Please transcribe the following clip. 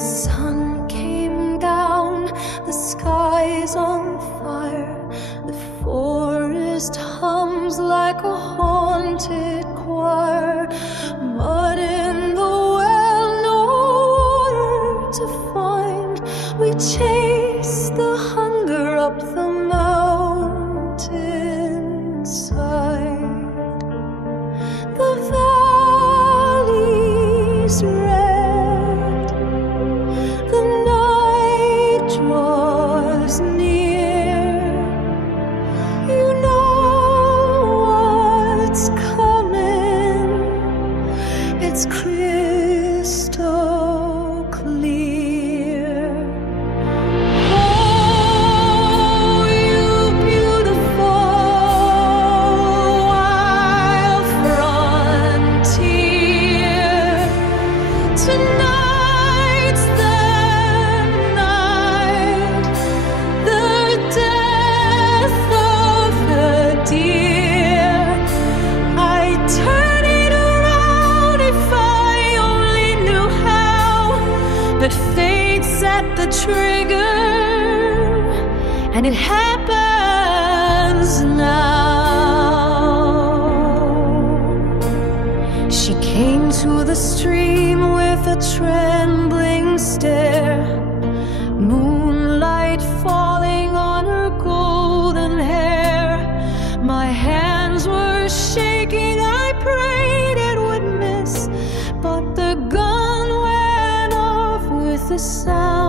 sun came down, the sky's on fire, the forest hums like a haunted choir. Mud in the well, no water to find. We chase the hunger up the mountainside. The valley's red, the night draws near. You know what's coming, it's crystal clear. Oh, you beautiful wild frontier, tonight's the night, the death of the deer. I'd turn it around if I only knew how, but fate set the trigger, and it happens now. She came to the stream with a trembling stare, moonlight falling on her golden hair. My hands were shaking, I prayed it would miss, but the gun went off with a sound.